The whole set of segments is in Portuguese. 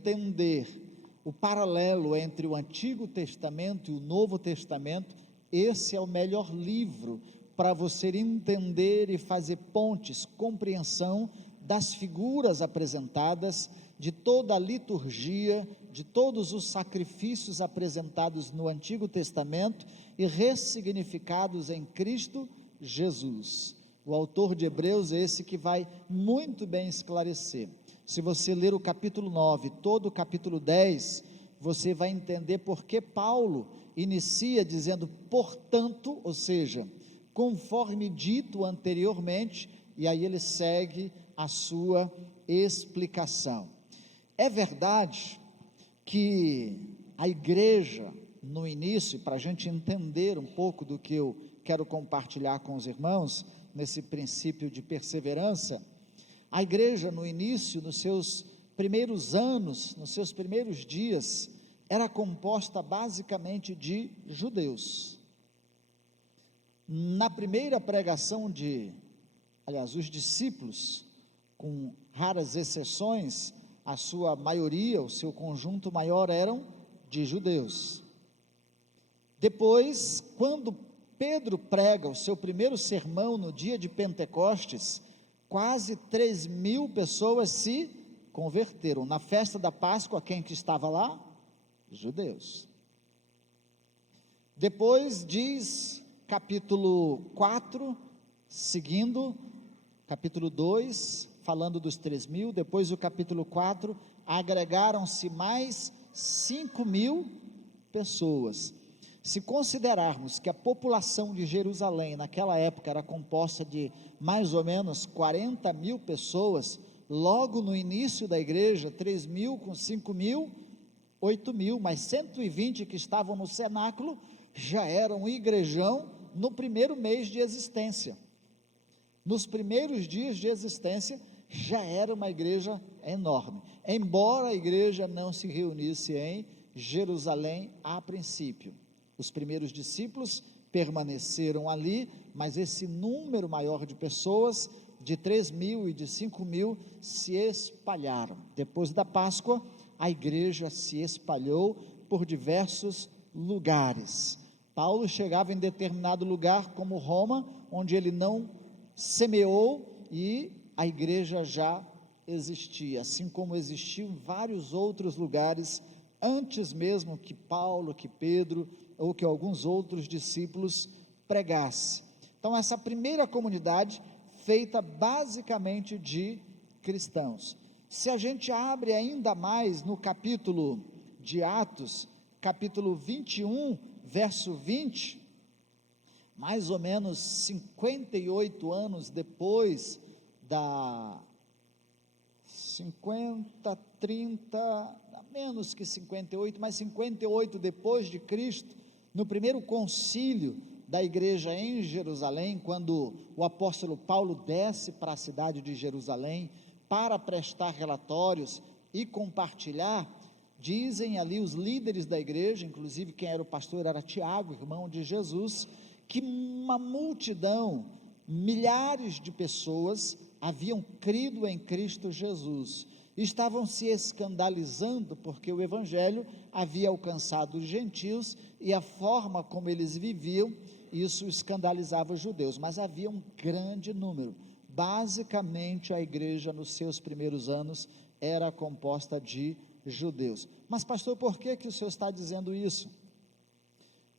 entender o paralelo entre o Antigo Testamento e o Novo Testamento, esse é o melhor livro para você entender e fazer pontes, compreensão das figuras apresentadas, de toda a liturgia, de todos os sacrifícios apresentados no Antigo Testamento e ressignificados em Cristo Jesus. O autor de Hebreus é esse que vai muito bem esclarecer. Se você ler o capítulo 9, todo o capítulo 10, você vai entender por que Paulo inicia dizendo, portanto, ou seja, conforme dito anteriormente, e aí ele segue a sua explicação. É verdade que a igreja, no início, para a gente entender um pouco do que eu quero compartilhar com os irmãos, nesse princípio de perseverança, a igreja no início, nos seus primeiros anos, nos seus primeiros dias, era composta basicamente de judeus. Na primeira pregação os discípulos, com raras exceções, a sua maioria, o seu conjunto maior eram de judeus. Depois, quando Pedro prega o seu primeiro sermão no dia de Pentecostes, quase 3.000 pessoas se converteram. Na festa da Páscoa, quem que estava lá? Judeus. Depois diz, capítulo 4, seguindo, capítulo 2, falando dos 3.000, depois o capítulo 4, agregaram-se mais 5.000 pessoas. Se considerarmos que a população de Jerusalém naquela época era composta de mais ou menos 40.000 pessoas, logo no início da igreja, 3.000 com 5.000, 8.000, mais 120 que estavam no cenáculo, já era um igrejão no primeiro mês de existência. Nos primeiros dias de existência, já era uma igreja enorme, embora a igreja não se reunisse em Jerusalém a princípio. Os primeiros discípulos permaneceram ali, mas esse número maior de pessoas, de 3.000 e de 5.000, se espalharam. Depois da Páscoa, a igreja se espalhou por diversos lugares. Paulo chegava em determinado lugar, como Roma, onde ele não semeou, e a igreja já existia, assim como existiu em vários outros lugares, antes mesmo que Paulo, que Pedro, ou que alguns outros discípulos pregassem. Então, essa primeira comunidade, feita basicamente de cristãos. Se a gente abre ainda mais no capítulo de Atos, capítulo 21, verso 20, mais ou menos 58 anos depois da 50, 30, menos que 58, mas 58 depois de Cristo, no primeiro concílio da igreja em Jerusalém, quando o apóstolo Paulo desce para a cidade de Jerusalém, para prestar relatórios e compartilhar, dizem ali os líderes da igreja, inclusive quem era o pastor era Tiago, irmão de Jesus, que uma multidão, milhares de pessoas haviam crido em Cristo Jesus, estavam se escandalizando porque o evangelho havia alcançado os gentios e a forma como eles viviam, isso escandalizava os judeus, mas havia um grande número. Basicamente a igreja nos seus primeiros anos era composta de judeus. Mas pastor, por que o senhor está dizendo isso?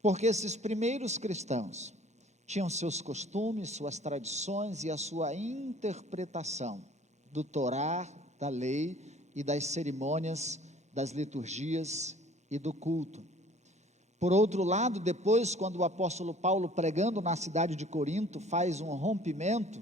Porque esses primeiros cristãos tinham seus costumes, suas tradições e a sua interpretação do Torá, da lei e das cerimônias, das liturgias e do culto. Por outro lado, depois, quando o apóstolo Paulo, pregando na cidade de Corinto, faz um rompimento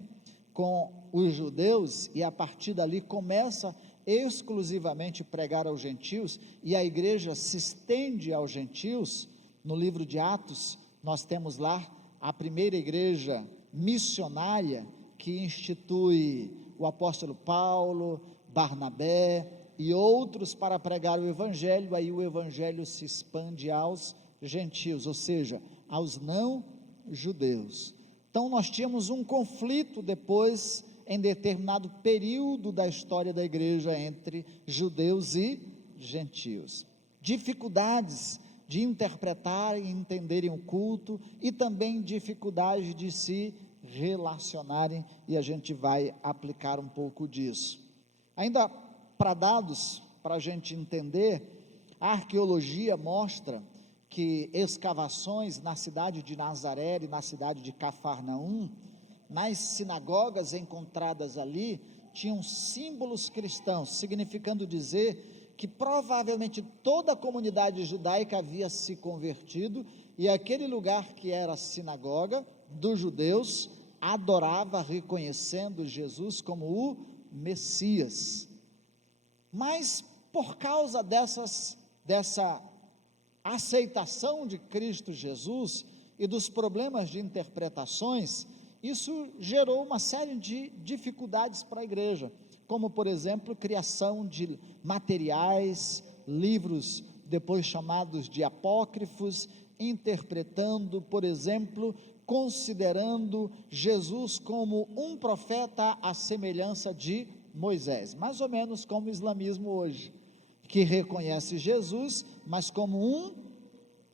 com os judeus e a partir dali começa exclusivamente pregar aos gentios, e a igreja se estende aos gentios. No livro de Atos, nós temos lá a primeira igreja missionária que institui o apóstolo Paulo, Barnabé e outros para pregar o evangelho. Aí o evangelho se expande aos gentios, ou seja, aos não judeus. Então nós tínhamos um conflito depois, em determinado período da história da igreja, entre judeus e gentios. Dificuldades de interpretarem e entenderem o culto, e também dificuldade de se relacionarem, e a gente vai aplicar um pouco disso. Ainda para dados, para a gente entender, a arqueologia mostra que escavações na cidade de Nazaré e na cidade de Cafarnaum, nas sinagogas encontradas ali, tinham símbolos cristãos, significando dizer que provavelmente toda a comunidade judaica havia se convertido, e aquele lugar que era a sinagoga dos judeus adorava, reconhecendo Jesus como o Messias. Mas por causa dessa aceitação de Cristo Jesus e dos problemas de interpretações, isso gerou uma série de dificuldades para a igreja, como por exemplo, criação de materiais, livros depois chamados de apócrifos, interpretando, por exemplo, considerando Jesus como um profeta à semelhança de Moisés, mais ou menos como o islamismo hoje, que reconhece Jesus, mas como um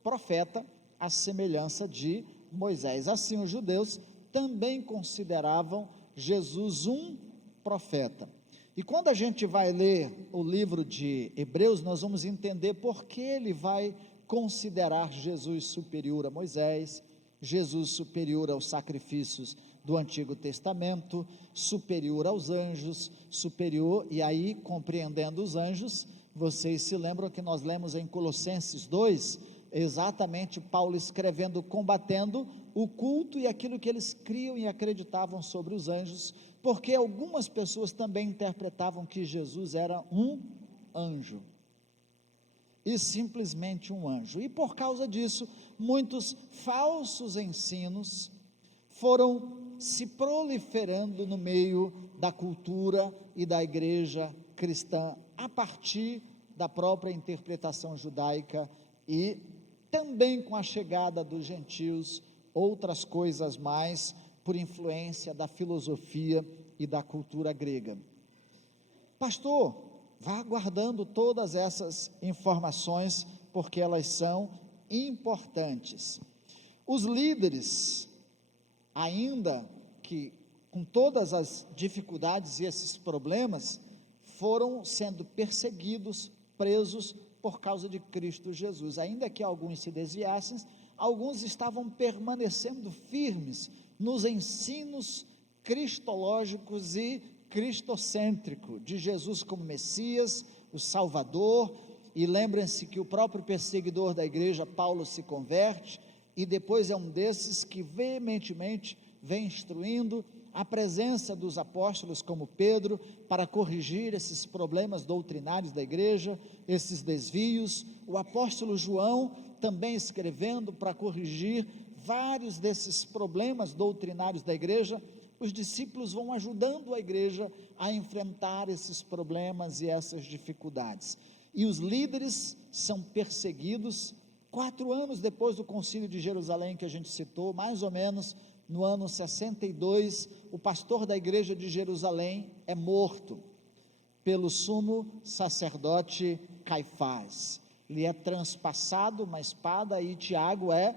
profeta à semelhança de Moisés. Assim, os judeus também consideravam Jesus um profeta. E quando a gente vai ler o livro de Hebreus, nós vamos entender por que ele vai considerar Jesus superior a Moisés, Jesus superior aos sacrifícios do Antigo Testamento, superior aos anjos, superior, e aí, compreendendo os anjos, vocês se lembram que nós lemos em Colossenses 2, exatamente Paulo escrevendo, combatendo o culto e aquilo que eles criam e acreditavam sobre os anjos, porque algumas pessoas também interpretavam que Jesus era um anjo, e simplesmente um anjo, e por causa disso, muitos falsos ensinos foram se proliferando no meio da cultura e da igreja cristã, a partir da própria interpretação judaica, e também com a chegada dos gentios, outras coisas mais, por influência da filosofia e da cultura grega. Pastor, vá guardando todas essas informações, porque elas são importantes. Os líderes, ainda que com todas as dificuldades e esses problemas, foram sendo perseguidos, presos por causa de Cristo Jesus. Ainda que alguns se desviassem, alguns estavam permanecendo firmes nos ensinos cristológicos e cristocêntrico de Jesus como Messias, o Salvador. E lembrem-se que o próprio perseguidor da igreja, Paulo, se converte, e depois é um desses que veementemente vem instruindo a presença dos apóstolos como Pedro, para corrigir esses problemas doutrinários da igreja, esses desvios. O apóstolo João também escrevendo para corrigir vários desses problemas doutrinários da igreja. Os discípulos vão ajudando a igreja a enfrentar esses problemas e essas dificuldades. E os líderes são perseguidos. 4 anos depois do concílio de Jerusalém, que a gente citou, mais ou menos no ano 62, o pastor da igreja de Jerusalém é morto pelo sumo sacerdote Caifás. Ele é transpassado uma espada, e Tiago é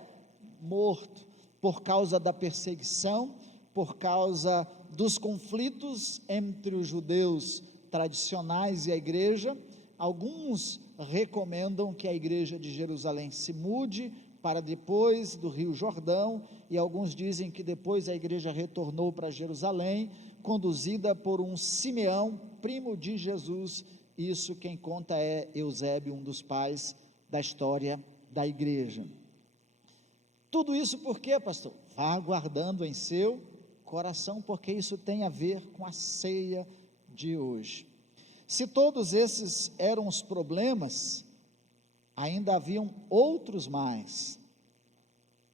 morto por causa da perseguição, por causa dos conflitos entre os judeus tradicionais e a igreja. Alguns recomendam que a igreja de Jerusalém se mude para depois do Rio Jordão, e alguns dizem que depois a igreja retornou para Jerusalém, conduzida por um Simeão, primo de Jesus. Isso quem conta é Eusébio, um dos pais da história da igreja. Tudo isso por quê, pastor? Vá guardando em seu coração, porque isso tem a ver com a ceia de hoje. Se todos esses eram os problemas, ainda haviam outros mais.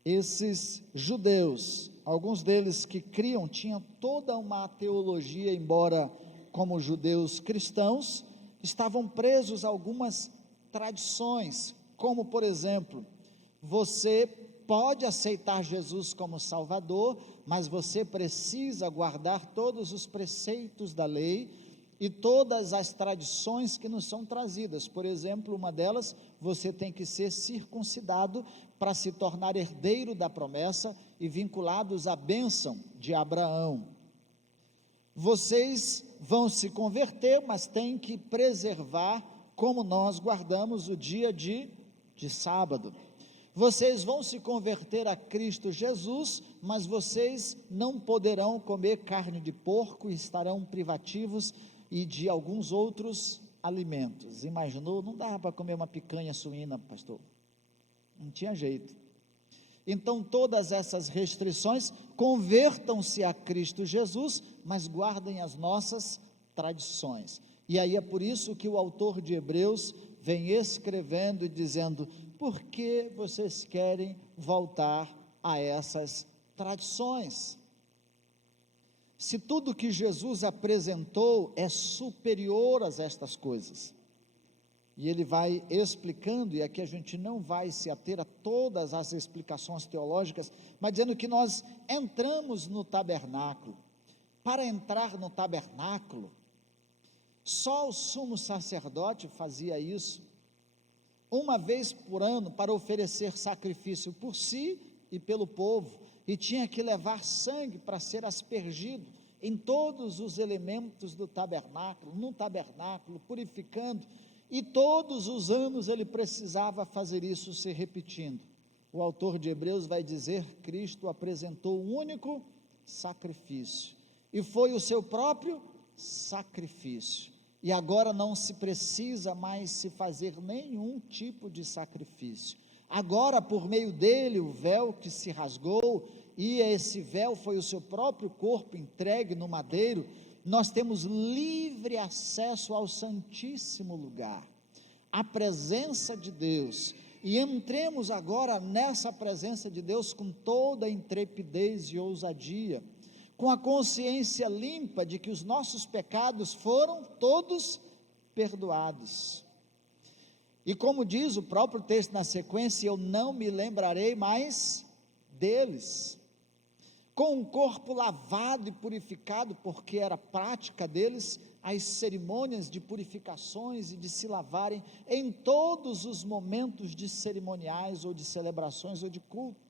Esses judeus, alguns deles que criam, tinham toda uma teologia, embora como judeus cristãos, estavam presos a algumas tradições, como por exemplo, você pode aceitar Jesus como Salvador, mas você precisa guardar todos os preceitos da lei, e todas as tradições que nos são trazidas. Por exemplo, uma delas, você tem que ser circuncidado para se tornar herdeiro da promessa e vinculados à bênção de Abraão. Vocês vão se converter, mas têm que preservar, como nós guardamos o dia de sábado. Vocês vão se converter a Cristo Jesus, mas vocês não poderão comer carne de porco e estarão privativos e de alguns outros alimentos. Imaginou? Não dava para comer uma picanha suína, pastor. Não tinha jeito. Então, todas essas restrições, convertam-se a Cristo Jesus, mas guardem as nossas tradições. E aí é por isso que o autor de Hebreus vem escrevendo e dizendo: por que vocês querem voltar a essas tradições? Se tudo que Jesus apresentou é superior a estas coisas. E ele vai explicando, e aqui a gente não vai se ater a todas as explicações teológicas, mas dizendo que nós entramos no tabernáculo. Para entrar no tabernáculo, só o sumo sacerdote fazia isso, uma vez por ano, para oferecer sacrifício por si e pelo povo, e tinha que levar sangue para ser aspergido em todos os elementos do tabernáculo, no tabernáculo, purificando, e todos os anos ele precisava fazer isso se repetindo. O autor de Hebreus vai dizer: Cristo apresentou um único sacrifício, e foi o seu próprio sacrifício, e agora não se precisa mais se fazer nenhum tipo de sacrifício. Agora, por meio dele, o véu que se rasgou, e esse véu foi o seu próprio corpo entregue no madeiro, nós temos livre acesso ao Santíssimo Lugar, à presença de Deus, e entremos agora nessa presença de Deus com toda a intrepidez e ousadia, com a consciência limpa de que os nossos pecados foram todos perdoados. E como diz o próprio texto na sequência: eu não me lembrarei mais deles. Com o corpo lavado e purificado, porque era prática deles as cerimônias de purificações e de se lavarem em todos os momentos de cerimoniais ou de celebrações ou de culto.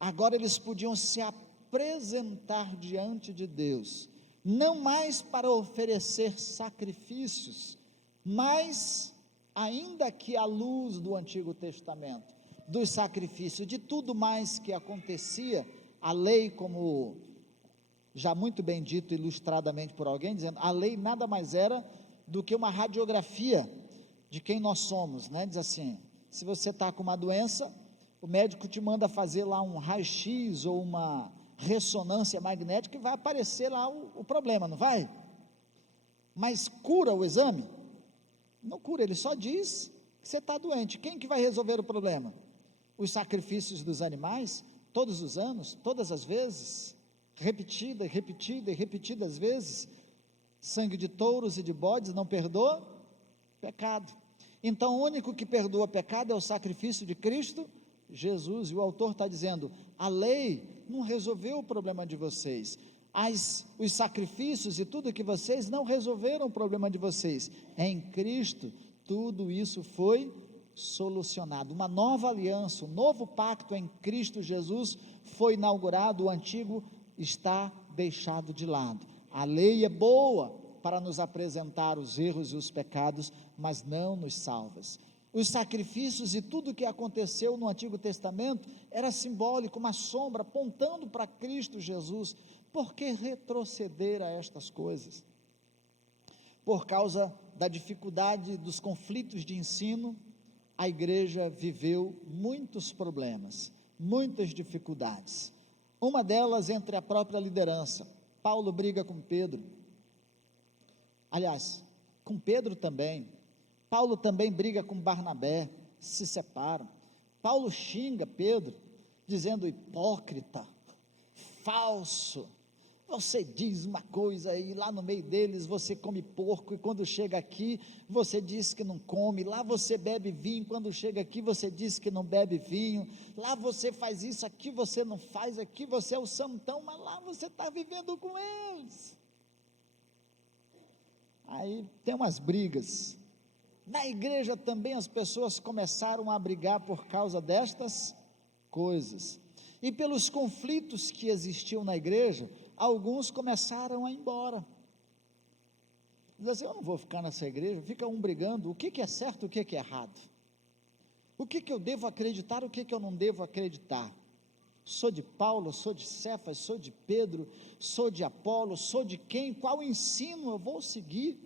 Agora eles podiam se apresentar diante de Deus, não mais para oferecer sacrifícios, mas, ainda que à luz do Antigo Testamento, dos sacrifícios, de tudo mais que acontecia, a lei, como já muito bem dito ilustradamente por alguém, dizendo, a lei nada mais era do que uma radiografia de quem nós somos, né? Diz assim: se você está com uma doença, o médico te manda fazer lá um raio-x ou uma ressonância magnética e vai aparecer lá o problema, não vai? Mas cura o exame? Não cura, ele só diz que você está doente. Quem que vai resolver o problema? Os sacrifícios dos animais, todos os anos, todas as vezes, repetidas vezes, sangue de touros e de bodes não perdoa pecado. Então o único que perdoa pecado é o sacrifício de Cristo Jesus, e o autor está dizendo: a lei não resolveu o problema de vocês, os sacrifícios e tudo que vocês não resolveram o problema de vocês, em Cristo tudo isso foi solucionado. Uma nova aliança, um novo pacto em Cristo Jesus foi inaugurado, o antigo está deixado de lado. A lei é boa para nos apresentar os erros e os pecados, mas não nos salva. Os sacrifícios e tudo o que aconteceu no Antigo Testamento era simbólico, uma sombra apontando para Cristo Jesus. Por que retroceder a estas coisas? Por causa da dificuldade dos conflitos de ensino, a igreja viveu muitos problemas, muitas dificuldades. Uma delas entre a própria liderança. Paulo briga com Pedro, aliás, com Pedro também. Paulo também briga com Barnabé, se separam. Paulo xinga Pedro, dizendo: hipócrita, falso, você diz uma coisa e lá no meio deles você come porco, e quando chega aqui você diz que não come, lá você bebe vinho, quando chega aqui você diz que não bebe vinho, lá você faz isso, aqui você não faz, aqui você é o santão, mas lá você está vivendo com eles. Aí tem umas brigas. Na igreja também as pessoas começaram a brigar por causa destas coisas. E pelos conflitos que existiam na igreja, alguns começaram a ir embora. Diz assim: eu não vou ficar nessa igreja. Fica um brigando, o que é certo, o que é errado, o que eu devo acreditar, o que eu não devo acreditar. Sou de Paulo, sou de Cefas, sou de Pedro, sou de Apolo, sou de quem? Qual ensino eu vou seguir?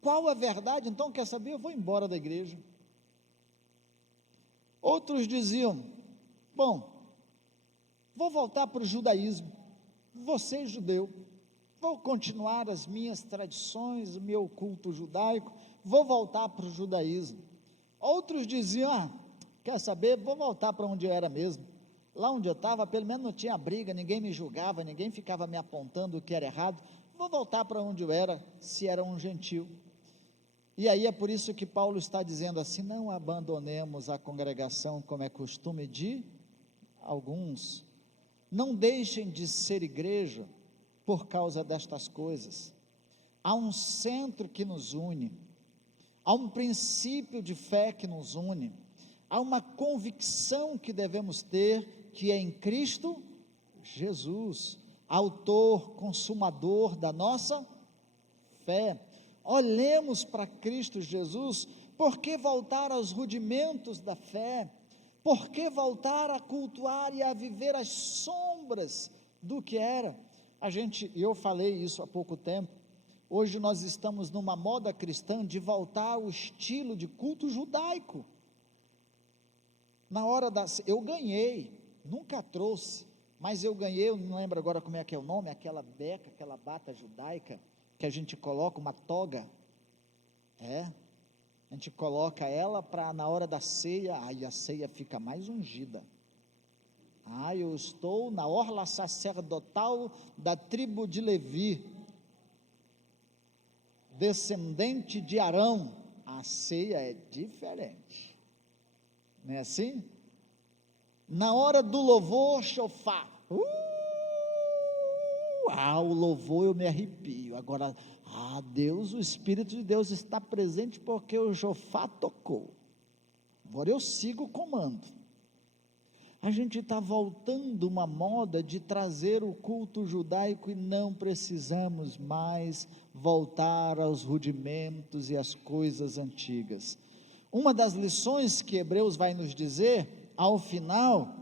Qual a verdade? Então, quer saber? Eu vou embora da igreja. Outros diziam: bom, vou voltar para o judaísmo, vou ser judeu, vou continuar as minhas tradições, o meu culto judaico, vou voltar para o judaísmo. Outros diziam: quer saber? Vou voltar para onde eu era mesmo. Lá onde eu estava, pelo menos não tinha briga, ninguém me julgava, ninguém ficava me apontando o que era errado. Vou voltar para onde eu era, se era um gentil. E aí é por isso que Paulo está dizendo assim: não abandonemos a congregação, como é costume de alguns. Não deixem de ser igreja por causa destas coisas. Há um centro que nos une, há um princípio de fé que nos une, há uma convicção que devemos ter, que é em Cristo Jesus, autor, consumador da nossa fé. Olhemos para Cristo Jesus. Por que voltar aos rudimentos da fé? Por que voltar a cultuar e a viver as sombras do que era? Eu falei isso há pouco tempo, hoje nós estamos numa moda cristã de voltar ao estilo de culto judaico. Na hora eu ganhei, nunca trouxe, mas eu ganhei, eu não lembro agora como é que é o nome, aquela beca, aquela bata judaica, que a gente coloca uma toga, a gente coloca ela para na hora da ceia, aí a ceia fica mais ungida. Eu estou na orla sacerdotal da tribo de Levi, descendente de Arão, a ceia é diferente, não é assim? Na hora do louvor, shofar, o louvor eu me arrepio. Agora, Deus, o Espírito de Deus está presente porque o shofar tocou. Agora eu sigo o comando. A gente está voltando uma moda de trazer o culto judaico e não precisamos mais voltar aos rudimentos e às coisas antigas. Uma das lições que Hebreus vai nos dizer, ao final,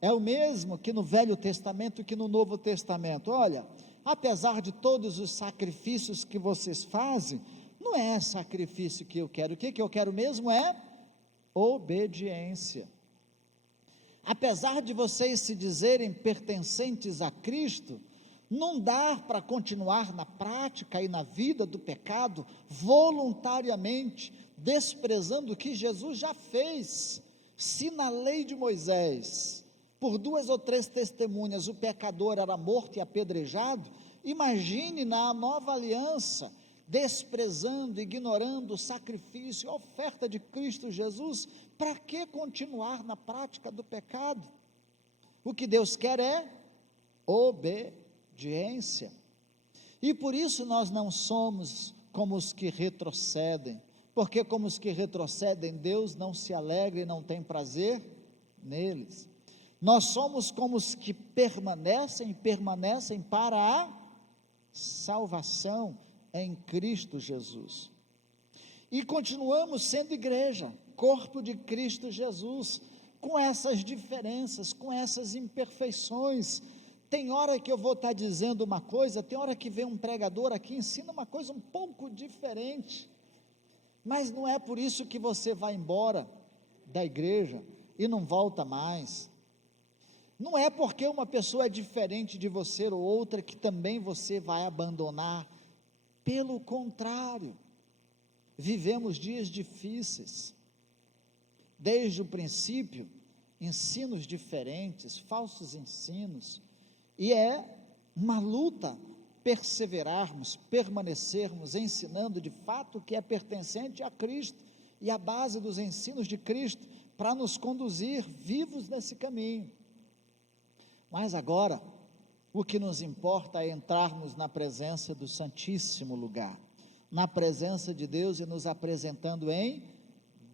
é o mesmo que no Velho Testamento e que no Novo Testamento. Olha, apesar de todos os sacrifícios que vocês fazem, não é sacrifício que eu quero. O que eu quero mesmo é obediência. Apesar de vocês se dizerem pertencentes a Cristo, não dá para continuar na prática e na vida do pecado, voluntariamente, desprezando o que Jesus já fez. Se na lei de Moisés, por 2 ou 3 testemunhas, o pecador era morto e apedrejado, imagine na nova aliança, desprezando, ignorando o sacrifício, a oferta de Cristo Jesus. Para que continuar na prática do pecado? O que Deus quer é obediência, e por isso nós não somos como os que retrocedem, porque como os que retrocedem, Deus não se alegra e não tem prazer neles. Nós somos como os que permanecem para a salvação em Cristo Jesus, e continuamos sendo igreja, corpo de Cristo Jesus, com essas diferenças, com essas imperfeições. Tem hora que eu vou estar dizendo uma coisa, tem hora que vem um pregador aqui, ensina uma coisa um pouco diferente, mas não é por isso que você vai embora da igreja e não volta mais. Não é porque uma pessoa é diferente de você ou outra que também você vai abandonar. Pelo contrário, vivemos dias difíceis, desde o princípio, ensinos diferentes, falsos ensinos, e é uma luta perseverarmos, permanecermos ensinando de fato o que é pertencente a Cristo, e a base dos ensinos de Cristo, para nos conduzir vivos nesse caminho. Mas agora, o que nos importa é entrarmos na presença do Santíssimo Lugar. na presença de Deus e nos apresentando em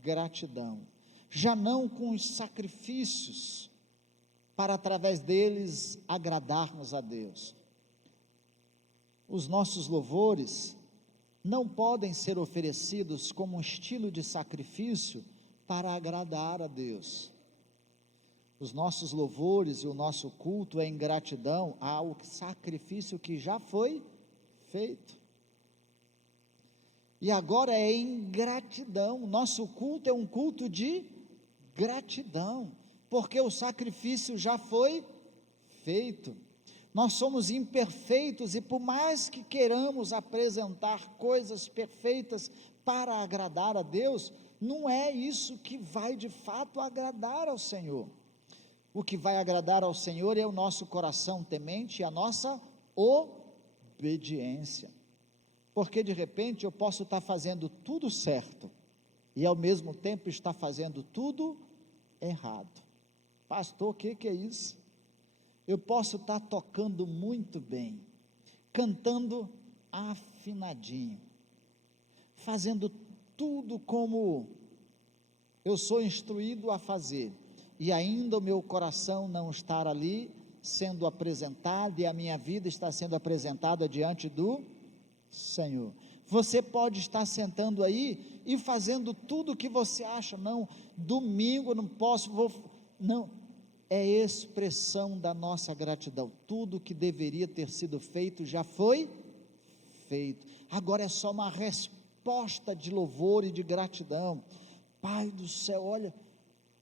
gratidão, já não com os sacrifícios, para através deles agradarmos a Deus. Os nossos louvores não podem ser oferecidos como um estilo de sacrifício para agradar a Deus. Os nossos louvores e o nosso culto é em gratidão ao sacrifício que já foi feito. E agora é em gratidão, nosso culto é um culto de gratidão, porque o sacrifício já foi feito. Nós somos imperfeitos e por mais que queiramos apresentar coisas perfeitas para agradar a Deus, não é isso que vai de fato agradar ao Senhor. O que vai agradar ao Senhor é o nosso coração temente e a nossa obediência. Porque de repente eu posso estar fazendo tudo certo e ao mesmo tempo estar fazendo tudo errado. Pastor, o que é isso? Eu posso estar tocando muito bem, cantando afinadinho, fazendo tudo como eu sou instruído a fazer, e ainda o meu coração não estar ali sendo apresentado, e a minha vida está sendo apresentada diante do Senhor. Você pode estar sentando aí e fazendo tudo o que você acha, não, domingo não posso, não, é expressão da nossa gratidão, tudo que deveria ter sido feito já foi feito, agora é só uma resposta de louvor e de gratidão. Pai do céu, olha,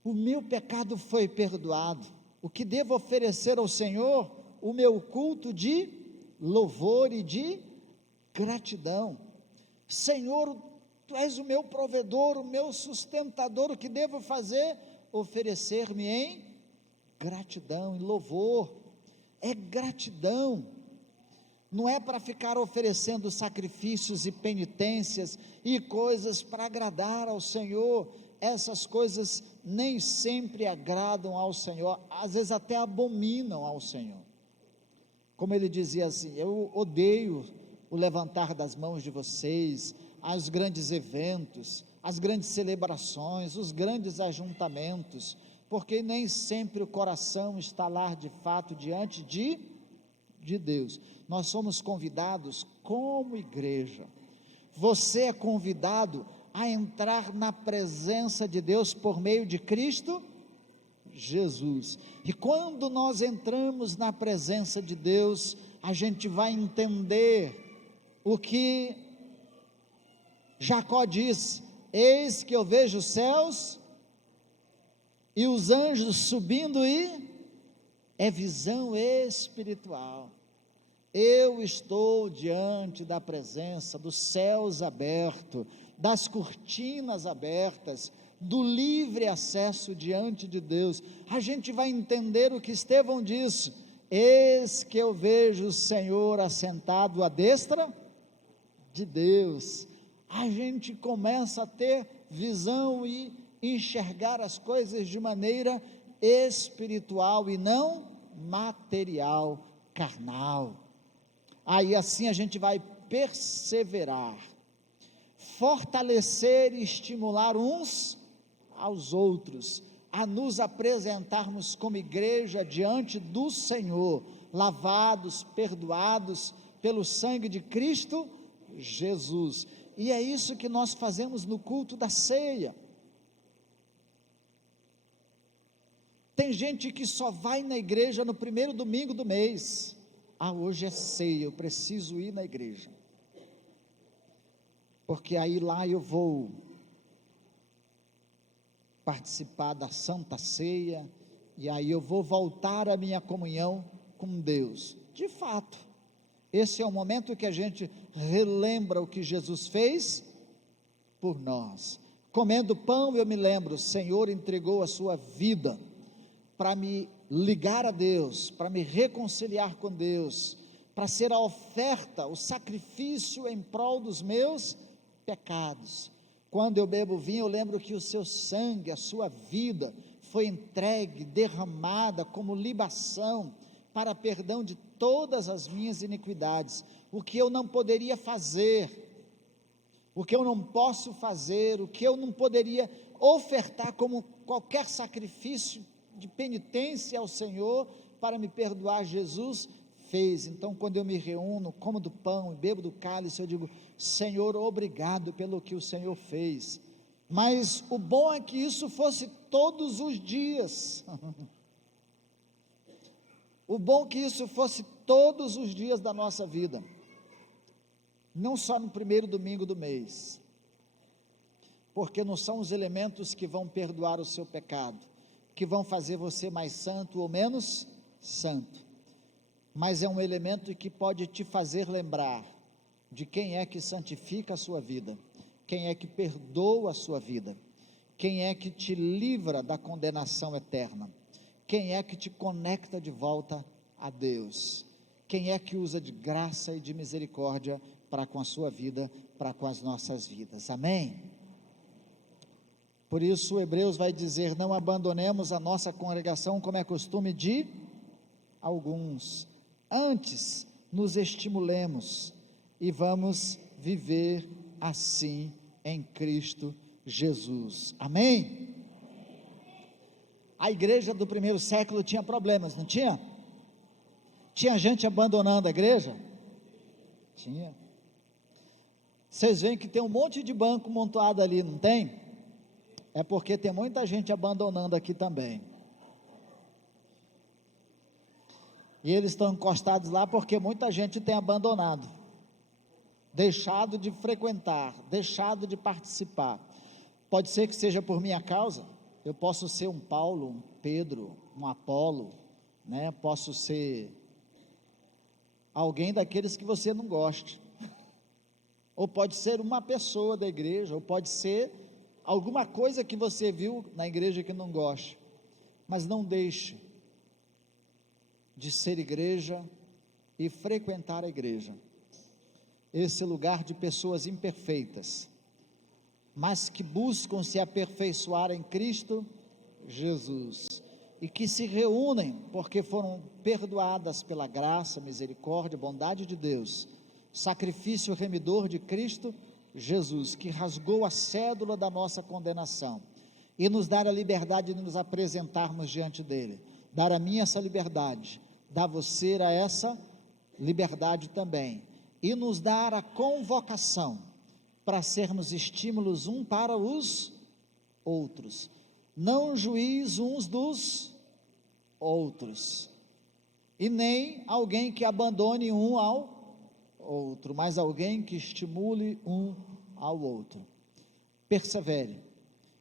o meu pecado foi perdoado, o que devo oferecer ao Senhor? O meu culto de louvor e de gratidão. Senhor, Tu és o meu provedor, o meu sustentador, o que devo fazer? Oferecer-me em gratidão e louvor. É gratidão, não é para ficar oferecendo sacrifícios e penitências e coisas para agradar ao Senhor. Essas coisas nem sempre agradam ao Senhor, às vezes até abominam ao Senhor. Como ele dizia assim: eu odeio o levantar das mãos de vocês, os grandes eventos, as grandes celebrações, os grandes ajuntamentos, porque nem sempre o coração está lá de fato diante de Deus. Nós somos convidados como igreja, você é convidado a entrar na presença de Deus por meio de Cristo Jesus, e quando nós entramos na presença de Deus, a gente vai entender o que Jacó disse: eis que eu vejo os céus e os anjos subindo, e é visão espiritual. Eu estou diante da presença dos céus abertos, das cortinas abertas, do livre acesso diante de Deus. A gente vai entender o que Estevão disse: eis que eu vejo o Senhor assentado à destra de Deus. A gente começa a ter visão e enxergar as coisas de maneira espiritual e não material, carnal. Aí assim a gente vai perseverar, fortalecer e estimular uns aos outros, a nos apresentarmos como igreja diante do Senhor, lavados, perdoados pelo sangue de Cristo Jesus. E é isso que nós fazemos no culto da ceia. Tem gente que só vai na igreja no primeiro domingo do mês. Hoje é ceia, eu preciso ir na igreja, porque aí lá eu vou participar da Santa Ceia, e aí eu vou voltar à minha comunhão com Deus. De fato, esse é o momento que a gente relembra o que Jesus fez por nós. Comendo pão, eu me lembro, o Senhor entregou a sua vida para me ligar a Deus, para me reconciliar com Deus, para ser a oferta, o sacrifício em prol dos meus pecados. Quando eu bebo vinho, eu lembro que o seu sangue, a sua vida, foi entregue, derramada como libação, para perdão de todas as minhas iniquidades, o que eu não poderia fazer, o que eu não posso fazer, o que eu não poderia ofertar como qualquer sacrifício de penitência ao Senhor para me perdoar, Jesus fez. Então, quando eu me reúno, como do pão e bebo do cálice, eu digo: Senhor, obrigado pelo que o Senhor fez. Mas o bom é que isso fosse todos os dias. O bom é que isso fosse todos os dias da nossa vida, não só no primeiro domingo do mês, porque não são os elementos que vão perdoar o seu pecado, que vão fazer você mais santo ou menos santo, mas é um elemento que pode te fazer lembrar de quem é que santifica a sua vida, quem é que perdoa a sua vida, quem é que te livra da condenação eterna, quem é que te conecta de volta a Deus, quem é que usa de graça e de misericórdia para com a sua vida, para com as nossas vidas, amém? Por isso o Hebreus vai dizer: não abandonemos a nossa congregação como é costume de alguns, antes nos estimulemos e vamos viver assim em Cristo Jesus, amém? A igreja do primeiro século tinha problemas, não tinha? Tinha gente abandonando a igreja? Tinha. Vocês veem que tem um monte de banco montado ali, não tem? É porque tem muita gente abandonando aqui também. E eles estão encostados lá porque muita gente tem abandonado, deixado de frequentar, deixado de participar. Pode ser que seja por minha causa. Eu posso ser um Paulo, um Pedro, um Apolo, né? Posso ser alguém daqueles que você não goste, ou pode ser uma pessoa da igreja, ou pode ser alguma coisa que você viu na igreja que não goste, mas não deixe de ser igreja e frequentar a igreja, esse lugar de pessoas imperfeitas, mas que buscam se aperfeiçoar em Cristo Jesus, e que se reúnem porque foram perdoadas pela graça, misericórdia, bondade de Deus, sacrifício remidor de Cristo Jesus, que rasgou a cédula da nossa condenação, e nos dar a liberdade de nos apresentarmos diante dele, dar a mim essa liberdade, dar a você a essa liberdade também, e nos dar a convocação, para sermos estímulos um para os outros, não juiz uns dos outros, e nem alguém que abandone um ao outro, mas alguém que estimule um ao outro. Persevere,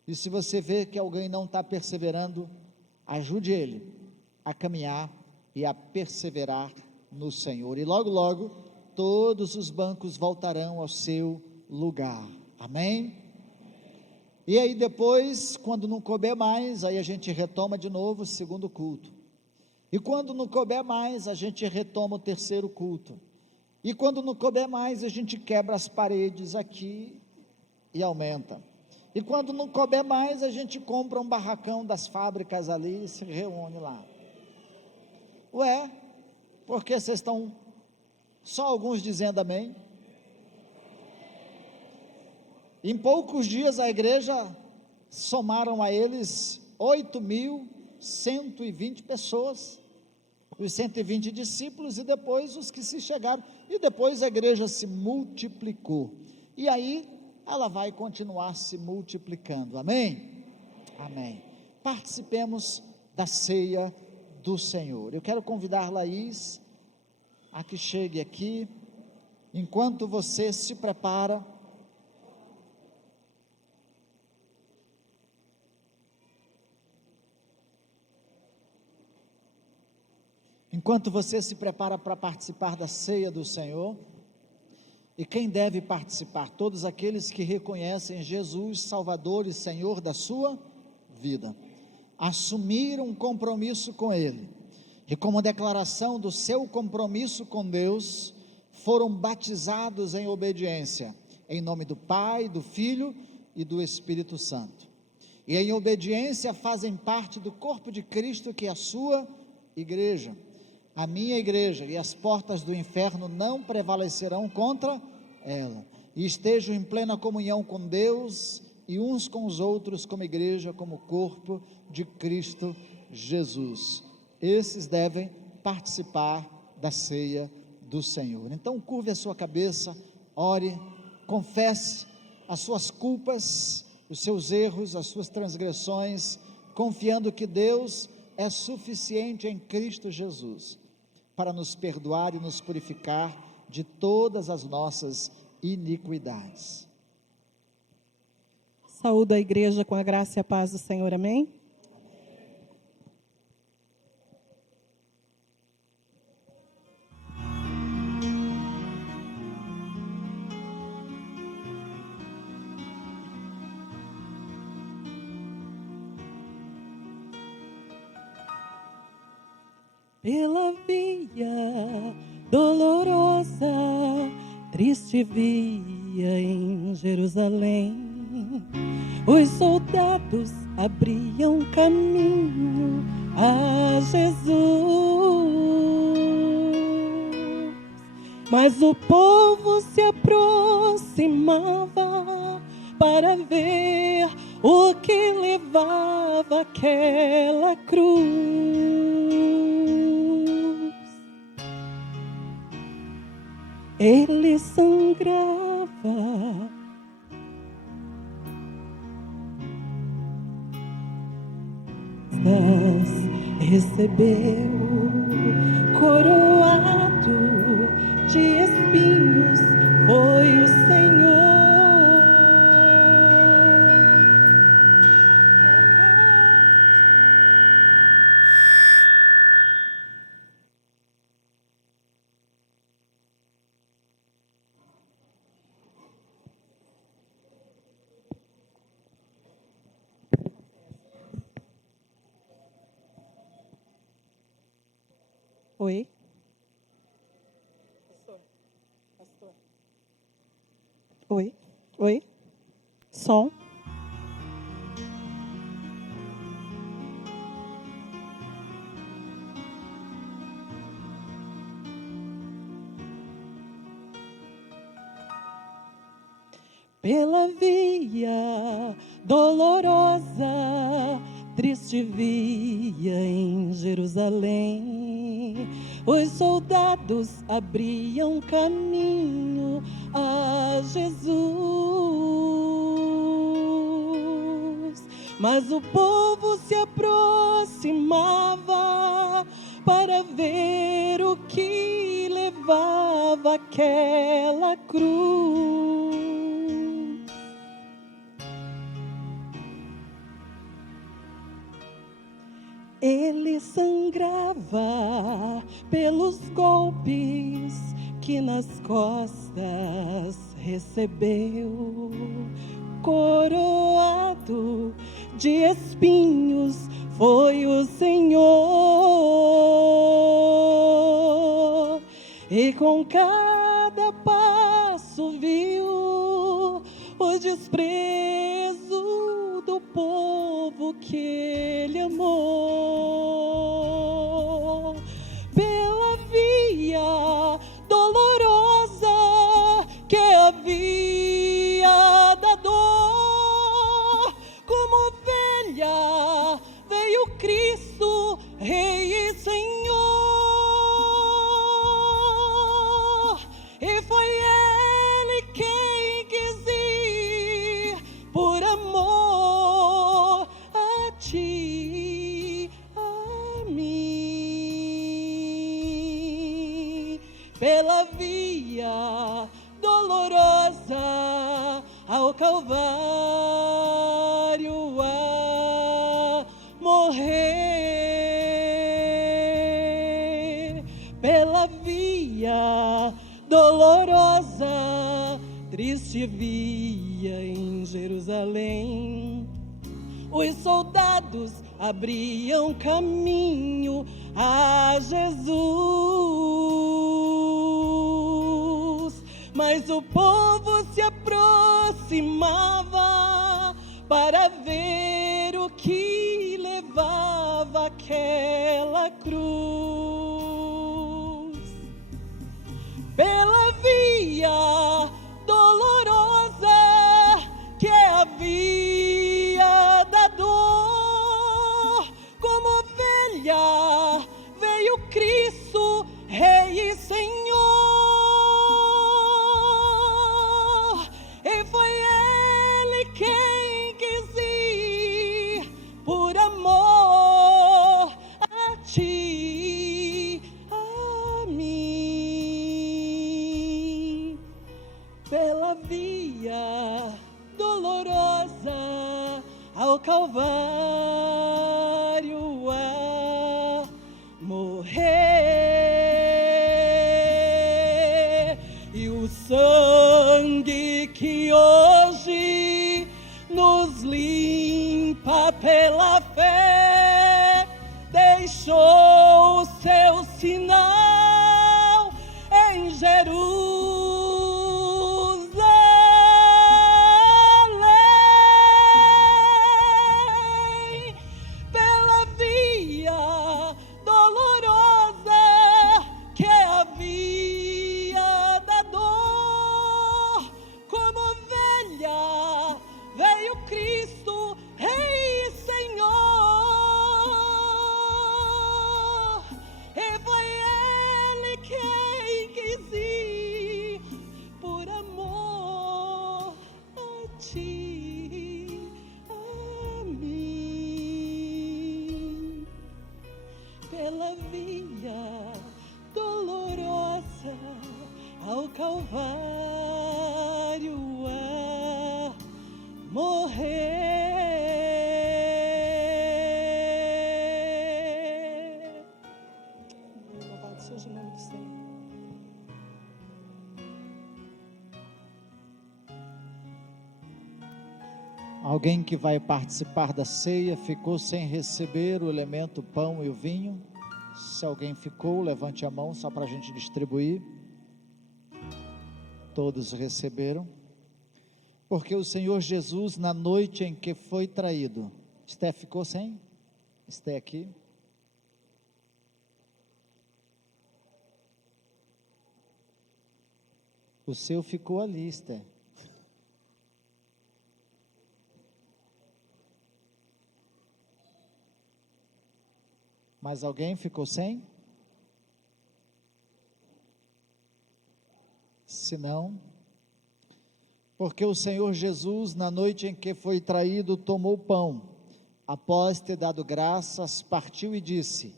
e se você vê que alguém não está perseverando, ajude ele a caminhar e a perseverar no Senhor, e logo logo todos os bancos voltarão ao seu lugar, amém? E aí depois, quando não couber mais, aí a gente retoma de novo o segundo culto, e quando não couber mais, a gente retoma o terceiro culto, e quando não couber mais, a gente quebra as paredes aqui e aumenta, e quando não couber mais, a gente compra um barracão das fábricas ali e se reúne lá. Ué, porque vocês estão só alguns dizendo amém? Em poucos dias a igreja somaram a eles 8.120 pessoas, os 120 discípulos, e depois os que se chegaram, e depois a igreja se multiplicou, e aí ela vai continuar se multiplicando, amém? Amém. Participemos da ceia do Senhor. Eu quero convidar Laís a que chegue aqui, enquanto você se prepara. Enquanto você se prepara para participar da ceia do Senhor, e quem deve participar? Todos aqueles que reconhecem Jesus Salvador e Senhor da sua vida, assumiram um compromisso com Ele, e como declaração do seu compromisso com Deus, foram batizados em obediência, em nome do Pai, do Filho e do Espírito Santo, e em obediência fazem parte do corpo de Cristo, que é a sua igreja, a minha igreja, e as portas do inferno não prevalecerão contra ela, e estejam em plena comunhão com Deus e uns com os outros como igreja, como corpo de Cristo Jesus. Esses devem participar da ceia do Senhor. Então curve a sua cabeça, ore, confesse as suas culpas, os seus erros, as suas transgressões, confiando que Deus é suficiente em Cristo Jesus para nos perdoar e nos purificar de todas as nossas iniquidades. Saúdo a igreja com a graça e a paz do Senhor, amém? Pela via dolorosa, triste via em Jerusalém, os soldados abriam caminho a Jesus, mas o povo se aproximava para ver o que levava aquela cruz. Ele sangrava, mas recebeu coroado de espinhos, foi o Senhor. Oi? Pastor. Oi? Oi? Som? Pela via dolorosa, triste via em Jerusalém, os soldados abriam caminho a Jesus, mas o povo se aproximava para ver o que levava aquela cruz. Ele sangrava pelos golpes que nas costas recebeu, coroado de espinhos foi o Senhor, e com cada passo viu o desprezo do povo que ele amou. Pela via dolorosa que havia da dor, como ovelha veio Cristo, Rei e Senhor, e foi Ele quem quis ir por amor a ti, a mim. Pela via dolorosa ao Calvário a morrer, pela via dolorosa, triste via em Jerusalém, os soldados abriam caminho a Jesus, mas o povo se aproximava para ver o que levava aquela cruz. Pela via dolorosa ao Calvário a morrer, e o sangue que hoje nos limpa pela fé deixou o seu sinal em Jerusalém, pela via dolorosa que é a via da dor, como ovelha veio Cristo, Rei e Senhor, e foi Ele quem quis ir por amor a ti, a mim, pela via dolorosa ao Calvário a morrer. Louvado seja o nome do Senhor. Alguém que vai participar da ceia ficou sem receber o elemento pão e o vinho? Se alguém ficou, levante a mão só para a gente distribuir. Todos receberam. Porque o Senhor Jesus, na noite em que foi traído, Esté ficou sem? Esté aqui. O seu ficou ali, Esté. Mais alguém ficou sem? Se não, porque o Senhor Jesus, na noite em que foi traído, tomou o pão, após ter dado graças, partiu e disse: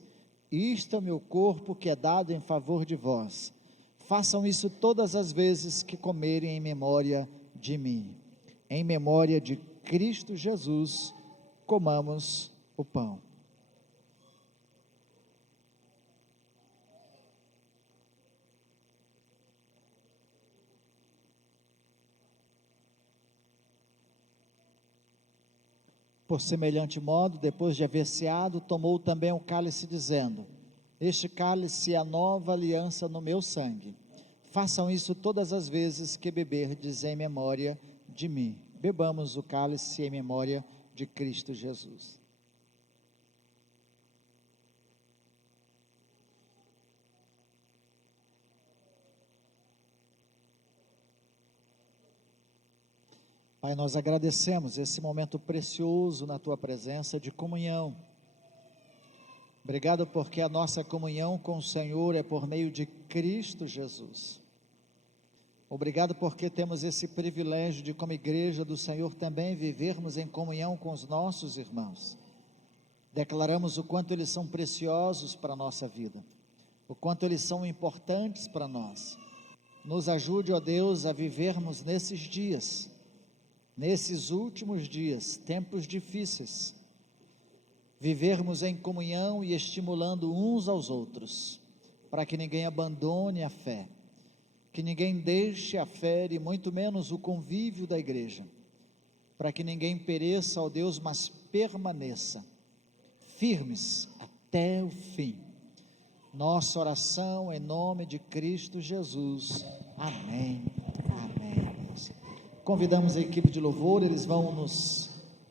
isto é meu corpo que é dado em favor de vós, façam isso todas as vezes que comerem em memória de mim. Em memória de Cristo Jesus, comamos o pão. Por semelhante modo, depois de haver ceado, tomou também o cálice, dizendo: este cálice é a nova aliança no meu sangue. Façam isso todas as vezes que beberdes em memória de mim. Bebamos o cálice em memória de Cristo Jesus. Pai, nós agradecemos esse momento precioso na Tua presença de comunhão. Obrigado porque a nossa comunhão com o Senhor é por meio de Cristo Jesus. Obrigado porque temos esse privilégio de, como igreja do Senhor, também vivermos em comunhão com os nossos irmãos. Declaramos o quanto eles são preciosos para a nossa vida, o quanto eles são importantes para nós. Nos ajude, ó Deus, a vivermos nesses dias, nesses últimos dias, tempos difíceis, vivermos em comunhão e estimulando uns aos outros, para que ninguém abandone a fé, que ninguém deixe a fé e muito menos o convívio da igreja, para que ninguém pereça, ó Deus, mas permaneça, firmes até o fim. Nossa oração em nome de Cristo Jesus, amém, amém. Convidamos a equipe de louvor, eles vão nos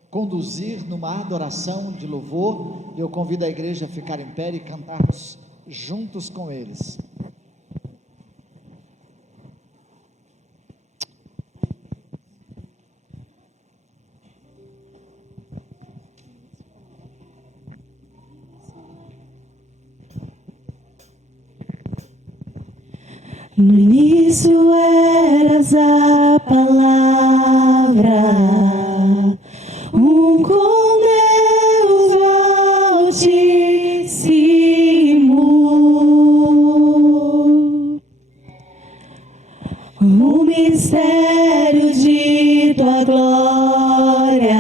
conduzir numa adoração de louvor, e eu convido a igreja a ficar em pé e cantarmos juntos com eles. No início eras a palavra, com Deus Altíssimo, o mistério de tua glória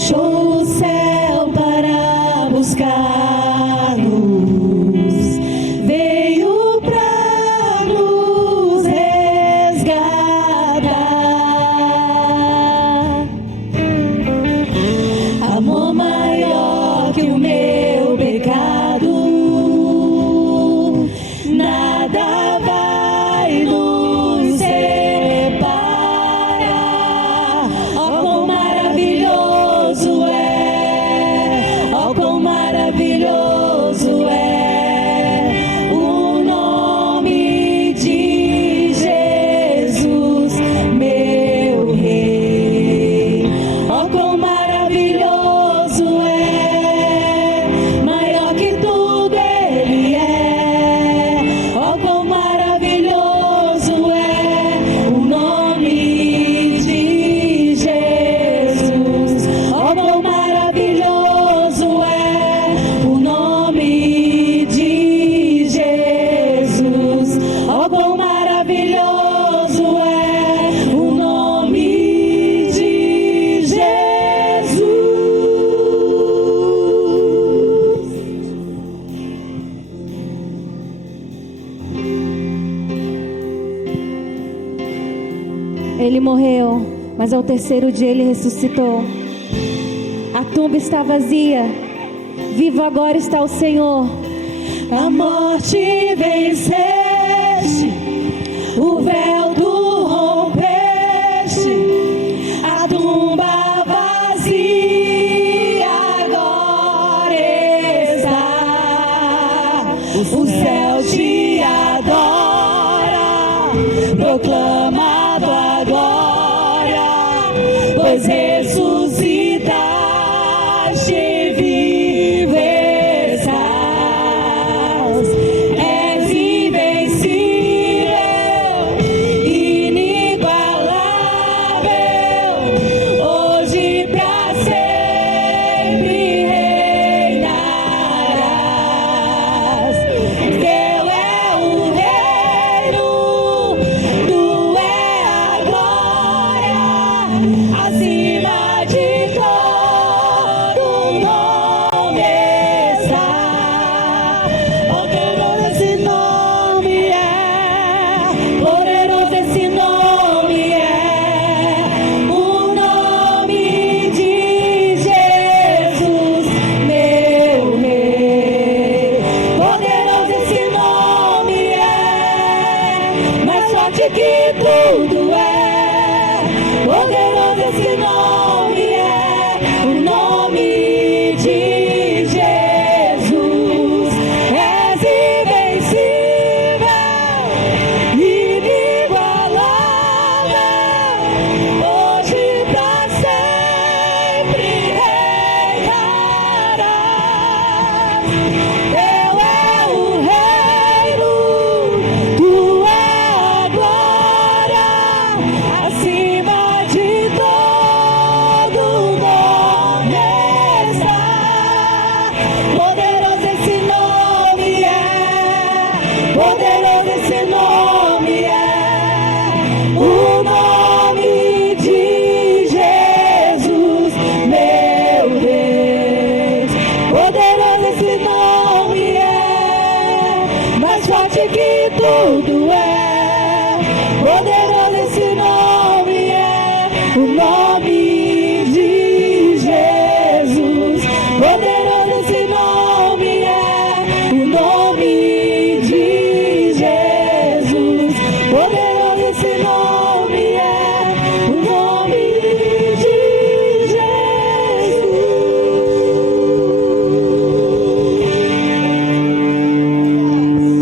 deixou o céu para buscar-nos, veio para nos resgatar. Amor maior que o meu pecado, nada vai nos separar. Oh, quão maravilhoso é, oh, quão maravilhoso é o nome de Jesus, meu Rei. Oh, quão maravilhoso é, maior que tudo Ele é. Oh, quão maravilhoso é o nome de Jesus. Oh, quão maravilhoso é o nome de Jesus. Oh, quão maravilhoso é o nome de Jesus. Ele morreu, mas ao terceiro dia ele ressuscitou. A tumba está vazia, vivo agora está o Senhor. A morte venceste, o véu tu rompeste, a tumba vazia agora está. O céu te adora, proclama tua glória, pois ressuscitaste, vivo estás. És invencível, inigualável, hoje pra sempre reinarás. Teu é o reino, tu é a glória, acima de todo nome está. Poderoso esse nome é, poderoso esse nome é, o nome de Jesus, meu Rei. Poderoso esse nome é, mais forte que tudo é. Poderoso esse nome é, o nome de Jesus. És invencível, inigualável, hoje pra sempre reinarás. Teu é o reino, tu é a glória, acima de todo nome está. Poderoso esse nome é, poderoso esse nome é, o nome de Jesus, meu Deus. Poderoso esse nome é, mais forte que tudo é. Poderoso esse nome é, o nome de Jesus. Poderoso esse nome é, o nome de Jesus. Poderoso esse nome é, o nome de Jesus.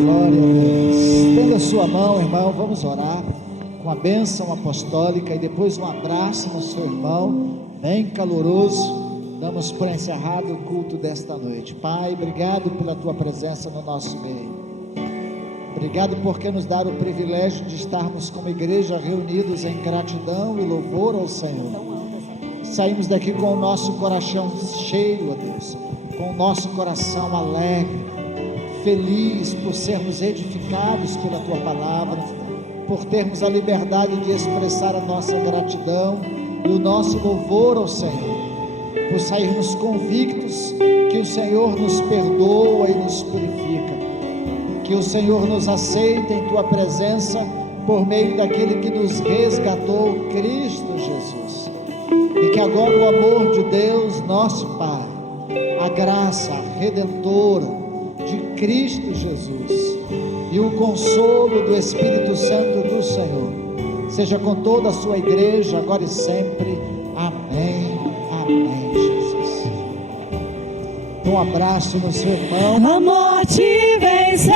Glória a Deus. Estenda sua mão, irmão, vamos orar com a bênção apostólica e depois um abraço no seu irmão, bem caloroso. Damos por encerrado o culto desta noite. Pai, obrigado pela tua presença no nosso meio. Obrigado porque nos dá o privilégio de estarmos como igreja reunidos em gratidão e louvor ao Senhor. Saímos daqui com o nosso coração cheio, ó Deus, com o nosso coração alegre, feliz por sermos edificados pela tua palavra, por termos a liberdade de expressar a nossa gratidão e o nosso louvor ao Senhor. por sairmos convictos que o Senhor nos perdoa e nos purifica, que o Senhor nos aceita em Tua presença por meio daquele que nos resgatou, Cristo Jesus, e que agora o amor de Deus, nosso Pai, a graça redentora de Cristo Jesus e o consolo do Espírito Santo do Senhor seja com toda a sua igreja, agora e sempre. Amém, amém, Jesus. Um abraço no seu irmão. A morte venceste.